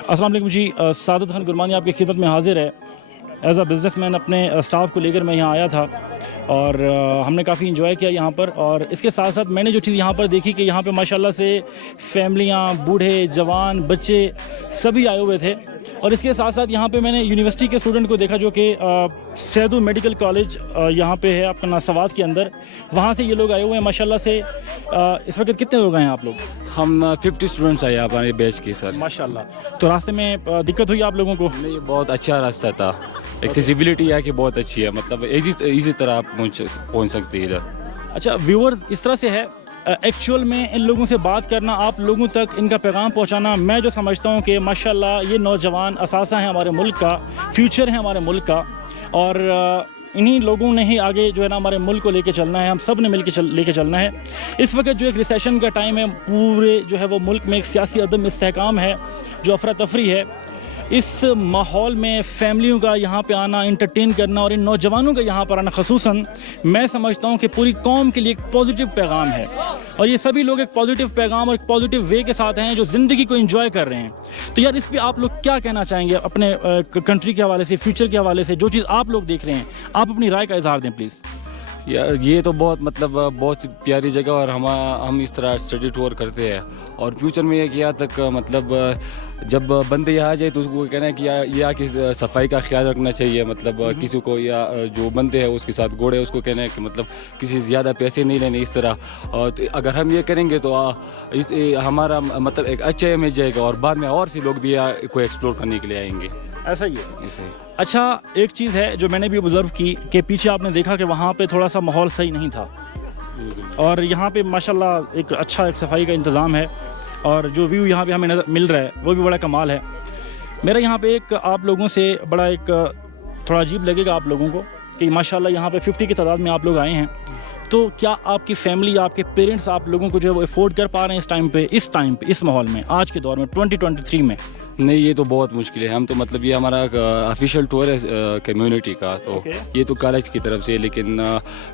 अस्सलाम वालेकुम जी। सादत खान गुरमानी आपकी खिदमत में हाजिर है। एज अ बिज़नेसमैन अपने स्टाफ को लेकर मैं यहाँ आया था और हमने काफ़ी इंजॉय किया यहाँ पर। और इसके साथ साथ मैंने जो चीज़ यहाँ पर देखी कि यहाँ पे माशाल्लाह से फैमिलियाँ, बूढ़े, जवान, बच्चे सभी आए हुए थे। और इसके साथ साथ यहाँ पे मैंने यूनिवर्सिटी के स्टूडेंट को देखा जो कि सैदू मेडिकल कॉलेज यहाँ पे है अपना सवात के अंदर, वहाँ से ये लोग आए हुए हैं माशाल्लाह से। इस वक्त कितने लोग हैं आप लोग? हम 50 स्टूडेंट्स आए हमारे बैच के सर। माशाल्लाह। तो रास्ते में दिक्कत हुई आप लोगों को? नहीं, बहुत अच्छा रास्ता था। एक्सेसिबिलिटी यहाँ की बहुत अच्छी है, मतलब इजी तरह आप पहुँच सकते हैं इधर। अच्छा व्यूअर्स, इस तरह से है एक्चुअल में इन लोगों से बात करना, आप लोगों तक इनका पैगाम पहुंचाना। मैं जो समझता हूं कि माशाल्लाह ये नौजवान असासा है हमारे मुल्क का, फ्यूचर है हमारे मुल्क का। और इन्हीं लोगों ने ही आगे जो है ना हमारे मुल्क को लेके चलना है, हम सब ने मिलकर लेके चलना है। इस वक्त जो एक रिसेशन का टाइम है, पूरे जो है वो मुल्क में एक सियासी अदम इस्तेहकाम है, जो अफरा तफरी है। इस माहौल में फैमिलियों का यहाँ पे आना, इंटरटेन करना और इन नौजवानों का यहाँ पर आना ख़ुसूसन मैं समझता हूँ कि पूरी कौम के लिए एक पॉजिटिव पैगाम है। और ये सभी लोग एक पॉजिटिव पैगाम और एक पॉजिटिव वे के साथ हैं जो ज़िंदगी को एंजॉय कर रहे हैं। तो यार इस पर आप लोग क्या कहना चाहेंगे अपने कंट्री के हवाले से, फ्यूचर के हवाले से, जो चीज़ आप लोग देख रहे हैं, आप अपनी राय का इजहार दें प्लीज़। यार ये तो बहुत प्यारी जगह, और हम इस तरह स्टडी टूर करते हैं। और फ्यूचर में एक यहाँ तक मतलब जब बंदे यहाँ आ जाए तो उसको कहना है कि यहाँ की सफाई का ख्याल रखना चाहिए। मतलब किसी को या जो बंदे हैं उसके साथ घोड़े, उसको कहना है कि मतलब किसी ज़्यादा पैसे नहीं लेने इस तरह। और तो अगर हम ये करेंगे तो हमारा मतलब एक अच्छा इमेज जाएगा, और बाद में और से लोग भी यहाँ को एक्सप्लोर करने के लिए आएंगे। ऐसा ही है इसे अच्छा, एक चीज़ है जो मैंने भी ऑब्जर्व की कि पीछे आपने देखा कि वहाँ पे थोड़ा सा माहौल सही नहीं था, और यहाँ पे माशाल्लाह एक अच्छा एक सफाई का इंतज़ाम है, और जो व्यू यहाँ पे हमें मिल रहा है वो भी बड़ा कमाल है। मेरा यहाँ पे एक आप लोगों से बड़ा एक थोड़ा अजीब लगेगा आप लोगों को कि माशाल्लाह यहाँ पे 50 की तादाद में आप लोग आए हैं। तो क्या आपकी फैमिली, आपके पेरेंट्स आप लोगों को जो है वो अफोर्ड कर पा रहे हैं इस टाइम पे, इस माहौल में, आज के दौर में 2023 में? नहीं, ये तो बहुत मुश्किल है। हम तो मतलब ये हमारा ऑफिशियल टूर है कम्युनिटी का, तो ये तो कॉलेज की तरफ से, लेकिन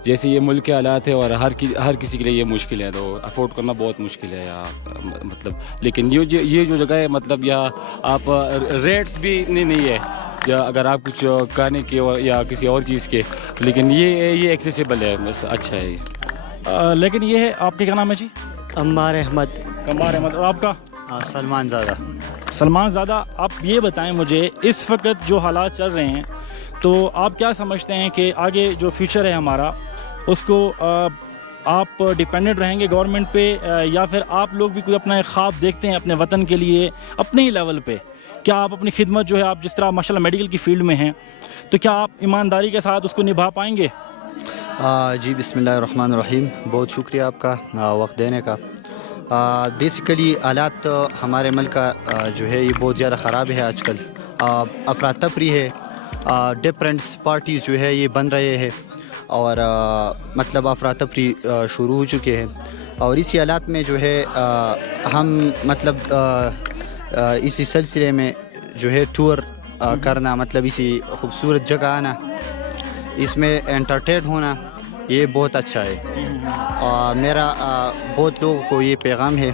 जैसे ये मुल्क के हालात है और हर किसी के लिए ये मुश्किल है, तो अफोर्ड करना बहुत मुश्किल है यहाँ मतलब। लेकिन ये जो जगह है मतलब यहाँ आप रेट्स भी नहीं है या अगर आप कुछ खाने के या किसी और चीज़ के, लेकिन ये एक्सेसिबल है, बस अच्छा है ये। लेकिन ये है, आपके क्या नाम है जी? अम्मार अहमद। और आपका? सलमान ज़ादा। आप ये बताएं मुझे, इस वक्त जो हालात चल रहे हैं, तो आप क्या समझते हैं कि आगे जो फ्यूचर है हमारा, उसको आप डिपेंडेंट रहेंगे गवर्नमेंट पे, या फिर आप लोग भी कोई अपना एक ख्वाब देखते हैं अपने वतन के लिए अपने ही लेवल पे? क्या आप अपनी खिदमत जो है, आप जिस तरह माशाल्लाह मेडिकल की फील्ड में हैं, तो क्या आप ईमानदारी के साथ उसको निभा पाएंगे? जी बिस्मिल्लाहिर्रहमानिर्रहीम, बहुत शुक्रिया आपका वक्त देने का। बेसिकली हालात हमारे मुल्क का जो है ये बहुत ज़्यादा ख़राब है आजकल। अफरा तफरी है, डिफरेंट्स पार्टीज़ जो है ये बन रहे हैं, और मतलब अफरा तफरी शुरू हो चुके हैं। और इसी हालात में जो है हम मतलब इसी सिलसिले में जो है टूर करना, मतलब इसी खूबसूरत जगह आना, इसमें एंटरटेन होना, ये बहुत अच्छा है। मेरा बहुत लोगों को ये पैगाम है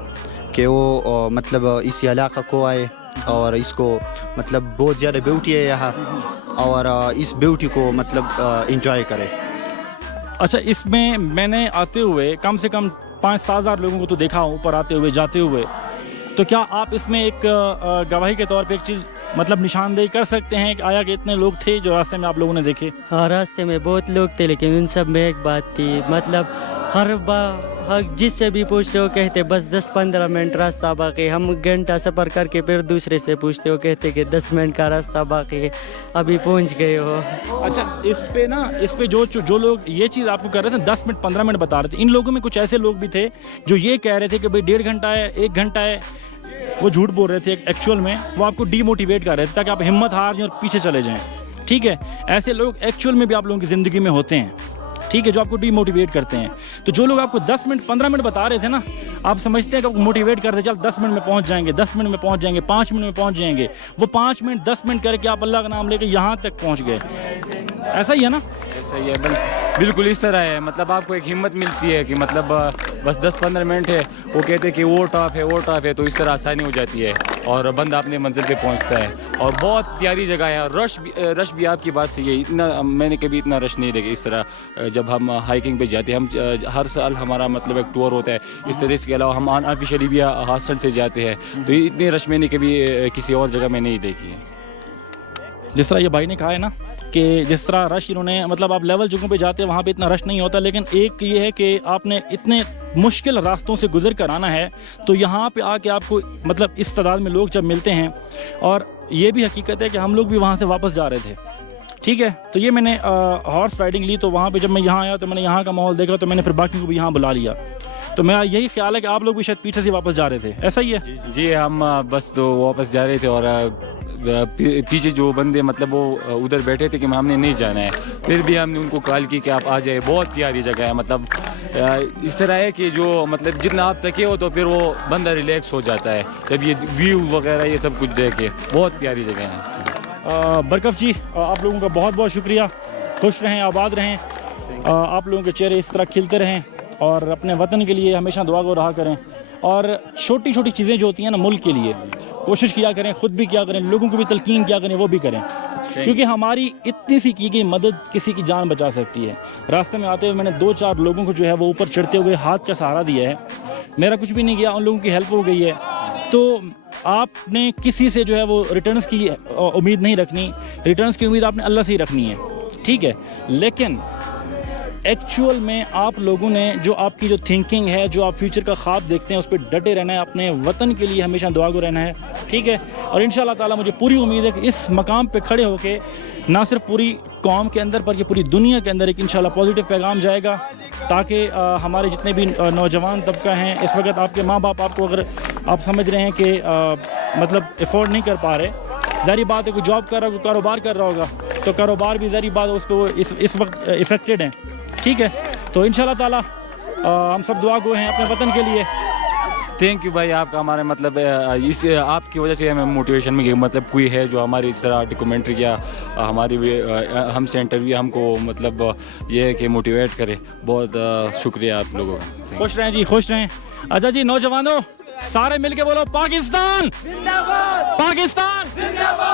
कि वो मतलब इसी इलाका को आए, और इसको मतलब बहुत ज़्यादा ब्यूटी है यहाँ, और इस ब्यूटी को मतलब इंजॉय करें। अच्छा, इसमें मैंने आते हुए कम से कम 5-7 हज़ार लोगों को तो देखा ऊपर आते हुए जाते हुए, तो क्या आप इसमें एक गवाही के तौर पे एक चीज़ मतलब निशानदेही कर सकते हैं कि आया कि इतने लोग थे जो रास्ते में आप लोगों ने देखे? हाँ, रास्ते में बहुत लोग थे, लेकिन उन सब में एक बात थी, मतलब हर जिससे भी पूछते हो कहते बस 10-15 मिनट रास्ता बाकी। हम घंटा सफ़र करके फिर दूसरे से पूछते हो, कहते कि 10 मिनट का रास्ता बाकी है, अभी पहुंच गए हो। अच्छा, इस पे जो लोग ये चीज़ आपको कर रहे थे, 10 मिनट 15 मिनट बता रहे थे, इन लोगों में कुछ ऐसे लोग भी थे जो ये कह रहे थे कि भाई 1.5 घंटा है, 1 घंटा है, वो झूठ बोल रहे थे। एक्चुअल में वो आपको डीमोटिवेट कर रहे थे ताकि आप हिम्मत हार जाएं और पीछे चले जाएं। ठीक है, ऐसे लोग एक्चुअल में भी आप लोगों की ज़िंदगी में होते हैं, ठीक है, जो आपको डीमोटिवेट करते हैं। तो जो लोग आपको 10 मिनट 15 मिनट बता रहे थे ना, आप समझते हैं कि आपको मोटिवेट करते, चल 10 मिनट में पहुंच जाएंगे, 10 मिनट में पहुंच जाएंगे, 5 मिनट में पहुंच जाएंगे, वो 5 मिनट 10 मिनट करके आप अल्लाह का नाम लेकर यहाँ तक पहुँच गए। ऐसा ही है ना? ऐसा ही है। بالکل اس طرح ہے, مطلب آپ کو ایک ہمت ملتی ہے کہ مطلب بس 10-15 منٹ ہے, وہ کہتے ہیں کہ وہ ٹاپ ہے, تو اس طرح آسانی ہو جاتی ہے اور بندہ اپنے منزل پہ پہنچتا ہے. اور بہت پیاری جگہ ہے, اور رش بھی آپ کی بات صحیح ہے, اتنا میں نے کبھی اتنا رش نہیں دیکھا اس طرح. جب ہم ہائکنگ پہ جاتے ہیں, ہم ہر سال ہمارا مطلب ایک ٹور ہوتا ہے اس طرح. اس کے علاوہ ہم ان آفیشیلی بھی ہاسٹل سے جاتے ہیں, تو اتنی رش میں نے کبھی کسی اور جگہ میں نہیں دیکھی ہے. جس طرح یہ بھائی نے کہا ہے نا کہ جس طرح رش انہوں نے, مطلب آپ لیول جگہوں پہ جاتے ہیں وہاں پہ اتنا رش نہیں ہوتا, لیکن ایک یہ ہے کہ آپ نے اتنے مشکل راستوں سے گزر کر آنا ہے, تو یہاں پہ آ کے آپ کو مطلب اس تعداد میں لوگ جب ملتے ہیں, اور یہ بھی حقیقت ہے کہ ہم لوگ بھی وہاں سے واپس جا رہے تھے, ٹھیک ہے. تو یہ میں نے ہارس رائڈنگ لی, تو وہاں پہ جب میں یہاں آیا تو میں نے یہاں کا ماحول دیکھا, تو میں نے پھر باقی کو بھی یہاں بلا لیا. تو میرا یہی خیال ہے کہ آپ لوگ بھی شاید پیچھے سے واپس جا رہے تھے, ایسا ہی ہے؟ جی ہم بس تو واپس جا رہے تھے, اور پیچھے جو بندے مطلب وہ ادھر بیٹھے تھے کہ ہم نے نہیں جانا ہے, پھر بھی ہم نے ان کو کال کی کہ آپ آ جائے. بہت پیاری جگہ ہے, مطلب اس طرح ہے کہ جو مطلب جتنا آپ تکے ہو تو پھر وہ بندہ ریلیکس ہو جاتا ہے جب یہ ویو وغیرہ یہ سب کچھ دیکھے. بہت پیاری جگہ ہے. برکت جی آپ لوگوں کا بہت بہت شکریہ, خوش رہیں, آباد رہیں, آپ لوگوں کے چہرے اس طرح کھلتے رہیں, اور اپنے وطن کے لیے ہمیشہ دعا کو رہا کریں, اور چھوٹی چھوٹی چیزیں جو ہوتی ہیں نا ملک کے لیے کوشش کیا کریں, خود بھی کیا کریں, لوگوں کو بھی تلقین کیا کریں, وہ بھی کریں, کیونکہ ہماری اتنی سی کی گئی مدد کسی کی جان بچا سکتی ہے. راستے میں آتے ہوئے میں نے 2-4 لوگوں کو جو ہے وہ اوپر چڑھتے ہوئے ہاتھ کا سہارا دیا ہے, میرا کچھ بھی نہیں کیا, ان لوگوں کی ہیلپ ہو گئی ہے. تو آپ نے کسی سے جو ہے وہ ریٹرنز کی امید نہیں رکھنی, ریٹرنز کی امید آپ نے اللہ سے ہی رکھنی ہے, ٹھیک ہے. لیکن ایکچول میں آپ لوگوں نے جو آپ کی جو تھنکنگ ہے, جو آپ فیوچر کا خواب دیکھتے ہیں, اس پہ ڈٹے رہنا ہے, اپنے وطن کے لیے ہمیشہ دعا کو رہنا ہے, ٹھیک ہے. اور انشاءاللہ تعالیٰ مجھے پوری امید ہے کہ اس مقام پہ کھڑے ہو کے نہ صرف پوری قوم کے اندر بلکہ پوری دنیا کے اندر ایک انشاءاللہ پازیٹیو پیغام جائے گا, تاکہ ہمارے جتنے بھی نوجوان طبقہ ہیں اس وقت, آپ کے ماں باپ آپ کو اگر آپ سمجھ رہے ہیں کہ مطلب افورڈ نہیں کر پا رہے, ظاہری بات ہے کوئی جاب کر رہا ہے, کوئی کاروبار کر رہا ہوگا, تو کاروبار بھی ظاہری بات ہے اس پہ وہ اس وقت افیکٹڈ ہیں, ٹھیک ہے. تو انشاءاللہ تعالیٰ ہم سب دعا گو ہیں اپنے وطن کے لیے. تھینک یو بھائی, آپ کا ہمارے مطلب اس آپ کی وجہ سے ہمیں موٹیویشن میں مطلب کوئی ہے جو ہماری اس طرح ڈاکومنٹری یا ہماری ہم سے انٹرویو ہم کو مطلب یہ ہے کہ موٹیویٹ کرے. بہت شکریہ آپ لوگوں کا. خوش رہیں جی, خوش رہیں. اچھا جی نوجوانوں سارے مل کے بولو پاکستان زندہ باد, پاکستان زندہ باد.